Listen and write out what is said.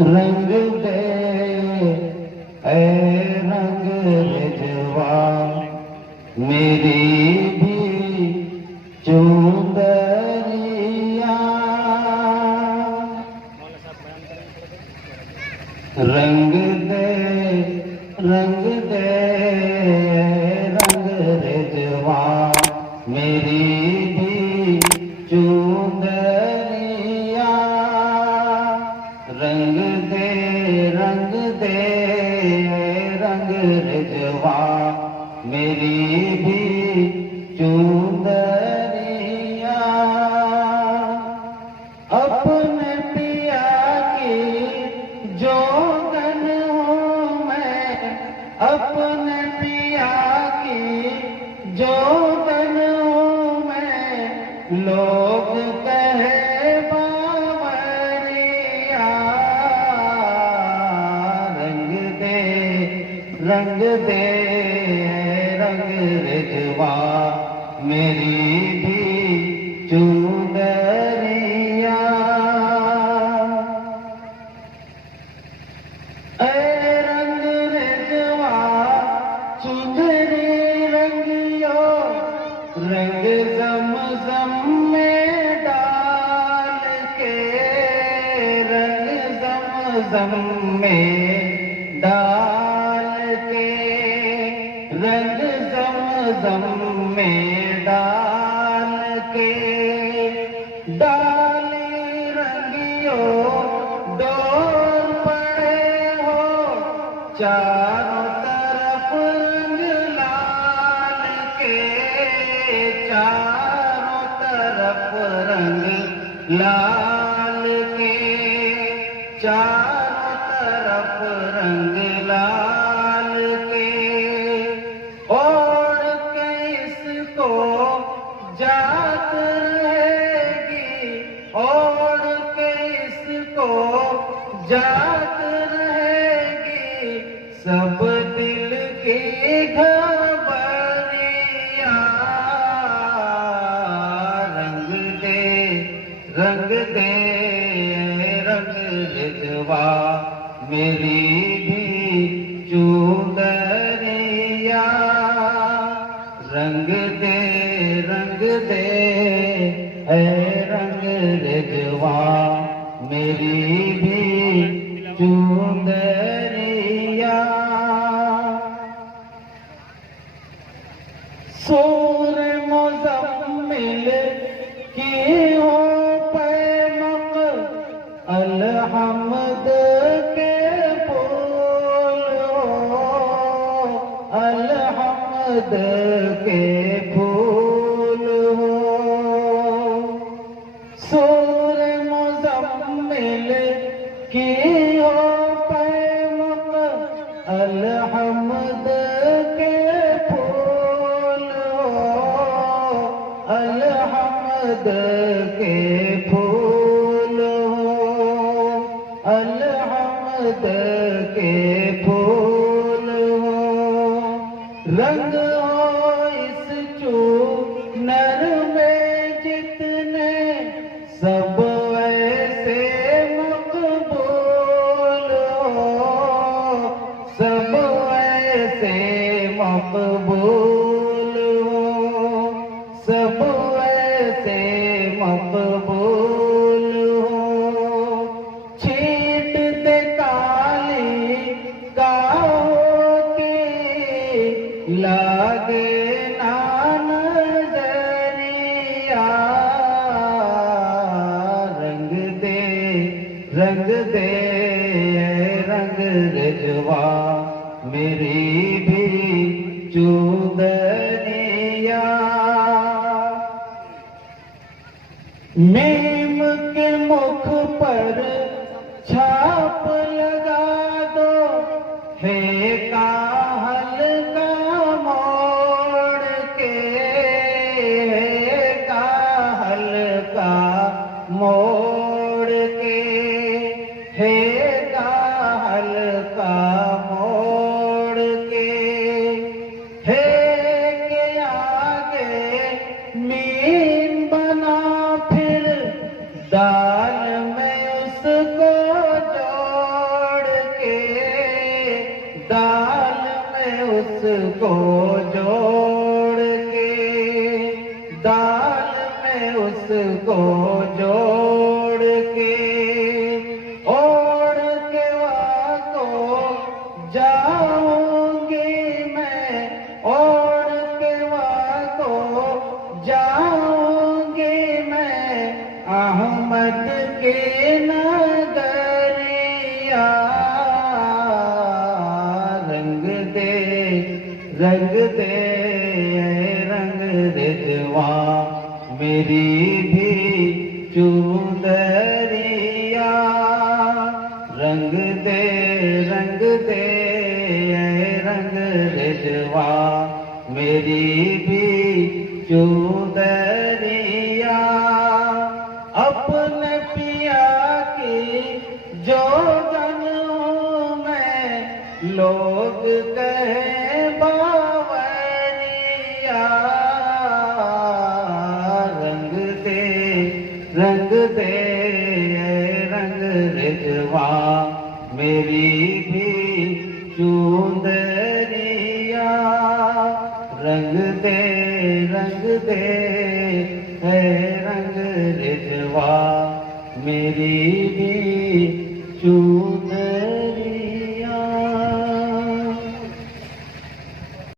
रंग दे ऐ रंग रिजवा मेरी भी चुंदरिया। रंग दे रंग दे रंग रिजवा मेरी भी चुंदरिया। रंग दे रंग दे रंग रिजवा मेरी भी चुंदरिया। अपने पिया की जोगन हूँ मैं, अपने पिया की जोगन हूँ मैं। लोग कहे बावरिया। रंग दे रंग दे रंग रिजवा मेरी भी चुंदरिया। ऐ रंग रिजवा चुंदरी रंगियो, रंग ज़म-ज़म में डाल के। रंग ज़म-ज़म में डाल के, रंग ज़म-ज़म में डाल के। डाली रंगियो डोर पड़े हो, चारों तरफ रंग लाल के। चारों तरफ रंग लाल के, चारों तरफ रंग लाल के। ओढ़ के इसको जात रहेगी, ओढ़ के इसको जात रहेगी। सब दिल की घबरिया। रंग दे रंग दे रंग रिजवा मेरी भी चुंदरिया। रंग दे ऐ रंग रिजवा मेरी भी चुंदरिया। सूर मुज़म्मिल की हो पैमक, अलहमद के फूल हो, अलहमद के फूल हो। सूर मुज़म्मिल की हो पैमक, अलहमद के फूल हो, अलहमद के फूल हो, अलहमद के फूल हो। रंग हो इस चूनर में जितने, सब ऐसे मकबूल हो, सब ऐसे मकबूल हो, सब ऐसे मकबूल हो। छीट दे काली गाहों की, लागे ना नजरिया। रंग दे रंग दे रंग रिजवा मेरी भी चुंदरिया। मीम के मुख पर छाप लगा दो, हे काहल का मोड़ के। हे काहल का मोड़ के, हे काहल का मोड़ के। हे उसको जोड़ के, दाल में उसको जोड़ के, ओढ़ के वाको जाऊंगी मैं, ओढ़ के वाको जाऊंगी मैं, अहमद के नगरिया। रंग दे रंग दे रंग रिजवा मेरी भी चुंदरिया। रंग दे रंग दे रंग रिजवा मेरी भी चुंदरिया। अपने पिया की जो जनूं मैं, लोग कहे बावरिया। रंग दे रंग दे रंग रिजवा मेरी भी चुंदरिया। रंग दे रंग दे रंग रिजवा मेरी भी